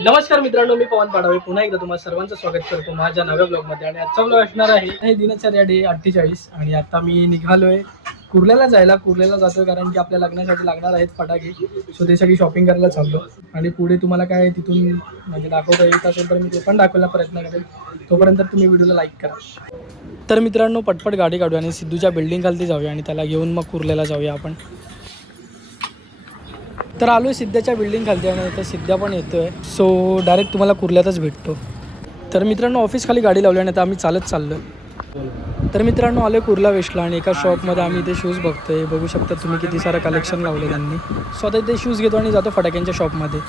नमस्कार मित्रांनो, मी पवन पाडवे पुन्हा एकदा तुम्हाला सर्वांचं स्वागत करतो माझ्या नव्या ब्लॉगमध्ये. आणि आजचा ब्लॉग असणार आहे दिनचर्या डे 48. आणि आता मी निघालोय कुर्ल्याला जायला. कुर्ल्याला जातोय कारण की आपल्या लग्नासाठी लागणार आहेत फटाके, सो ते सगळी शॉपिंग करायला चाललो. आणि पुढे तुम्हाला काय तिथून म्हणजे दाखवता येत असेल तर मी ते पण दाखवायला प्रयत्न करेन. तोपर्यंत तुम्ही व्हिडिओला लाईक करा. तर मित्रांनो, पटपट गाडी काढूया आणि सिद्धूच्या बिल्डिंग खालती जाऊया आणि त्याला घेऊन मग कुर्ल्याला जाऊया आपण. तर आलो आहे सिद्ध्याच्या बिल्डिंग खालती आणि इथं सिद्ध्या पण येतो आहे. सो डायरेक्ट तुम्हाला कुर्ल्यातच भेटतो. तर मित्रांनो, ऑफिस खाली गाडी लावली आणि आता आम्ही चालत चाललो. तर मित्रांनो, आलो आहे कुर्ला वेस्टला आणि एका शॉपमध्ये आम्ही इथे शूज बघतोय. बघू शकता तुम्ही किती सारं कलेक्शन लावलं त्यांनी. सो आता इथे शूज घेतो आणि जातो फटाक्यांच्या शॉपमध्ये.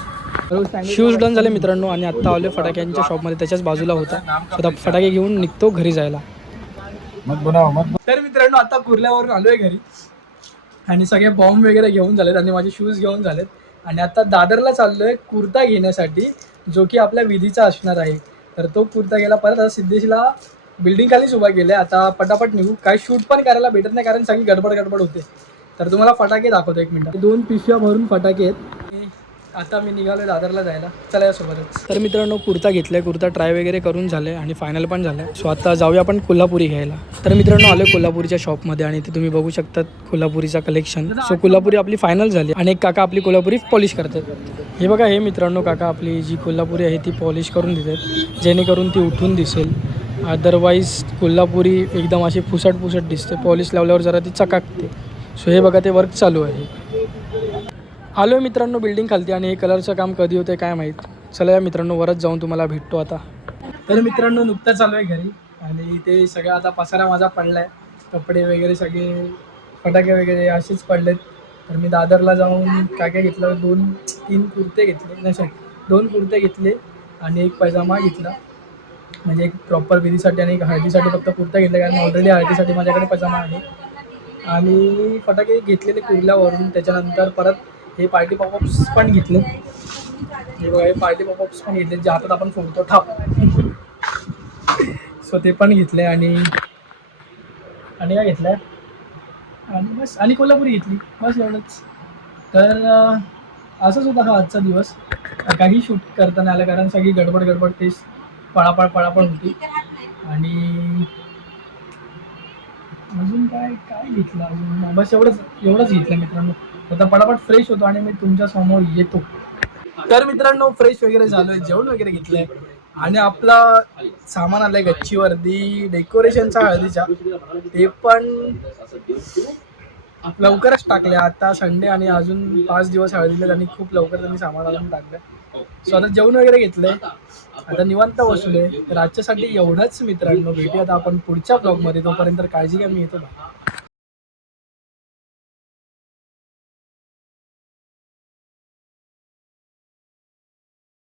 शूज डन झाले मित्रांनो आणि आत्ता आलो फटाक्यांच्या शॉपमध्ये, त्याच्याच बाजूला होता. सो आता फटाके घेऊन निघतो घरी जायला. तर मित्रांनो, आता कुर्ल्यावरून आलो आहे घरी आणि सगळे बॉम्ब वगैरे घेऊन झालेत आणि माझे शूज घेऊन झालेत. आणि आता दादरला चाललो आहे कुर्ता घेण्यासाठी, जो की आपल्या विधीचा असणार आहे. तर तो कुर्ता गेला परत आता सिद्धेशला बिल्डिंग खालीच उभा केले. आता पटापट निघू, काही शूट पण करायला भेटत नाही कारण सगळी गडबड होते. तर तुम्हाला फटाके दाखवतो एक मिनिट. 2 पिशव्या भरून फटाके आहेत. आता मी निघालो दादरला जायला, चला यासोबतच. तर मित्रांनो, कुर्ता घेतलाय, कुर्ता ट्राय वगैरे करून झाले आणि फायनल पण झालं. सो आता जाऊया आपण कोल्हापुरी घ्यायला. तर मित्रांनो, आलो कोल्हापुरीच्या शॉपमध्ये आणि इथे तुम्ही बघू शकता कोल्हापुरीचा कलेक्शन. सो कोल्हापुरी आपली फायनल झाली आणि एक काका आपली कोल्हापुरी पॉलिश करतात. हे बघा, हे मित्रांनो काका आपली जी कोल्हापुरी आहे ती पॉलिश करून देतात, जेणेकरून ती उठून दिसेल. अदरवाईज कोल्हापुरी एकदम अशी पुसट दिसते, पॉलिश लावल्यावर जरा ती चकाकते. सो हे बघा, ते वर्क चालू आहे. आलो आहे मित्रांनो बिल्डिंग खालती आणि हे कलरचं काम कधी होतं काय माहीत. चला या मित्रांनो, वरच जाऊन तुम्हाला भेटतो आता. तर मित्रांनो, नुकतंच आलो आहे घरी आणि ते सगळं आता पसारा माझा पडला आहे. कपडे वगैरे सगळे, फटाके वगैरे असेच पडलेत. तर मी दादरला जाऊन काय घेतलं, 2-3 कुर्ते घेतले, नाही 2 कुर्ते घेतले आणि एक पैजामा घेतला. म्हणजे एक प्रॉपर विधीसाठी आणि एक हळदीसाठी फक्त कुर्ता घेतला, कारण ऑलरेडी हळदीसाठी माझ्याकडे पैजामा आहे. आणि फटाके घेतलेले कुर्ल्यावरून. त्याच्यानंतर परत हे पार्टी पॉपअप्स पण घेतले. हे बघा, हे पार्टी पॉपअप्स पण घेतले जे हातात आपण फोडतो ठाप. सो ते पण घेतले आणि काय घेतलं आणि बस, आणि कोल्हापुरी घेतली, बस एवढंच. तर असंच होता हा आजचा दिवस. काही शूट करता नाही आलं कारण सगळी गडबड तेच पळापळ होती. आणि अजून काय घेतलं अजून, बस एवढंच घेतलं मित्रांनो. आता पटापट फ्रेश होतो आणि मी तुमच्या समोर येतो. तर मित्रांनो, फ्रेश वगैरे झालोय, जेवण वगैरे घेतलंय आणि आपला सामान आलाय गच्चीवरती डेकोरेशनचा हळदीचा. ते पण लवकरच टाकले. आता संडे आणि अजून 5 दिवस हळदीला आणि खूप लवकर त्यांनी सामान आणून टाकलंय. सो आता जेवण वगैरे घेतलंय, आता निवांत बसलोय. तर आजच्यासाठी एवढंच मित्रांनो. भेटूया आता आपण पुढच्या ब्लॉगमध्ये. तोपर्यंत काळजी घ्या, मी येतो.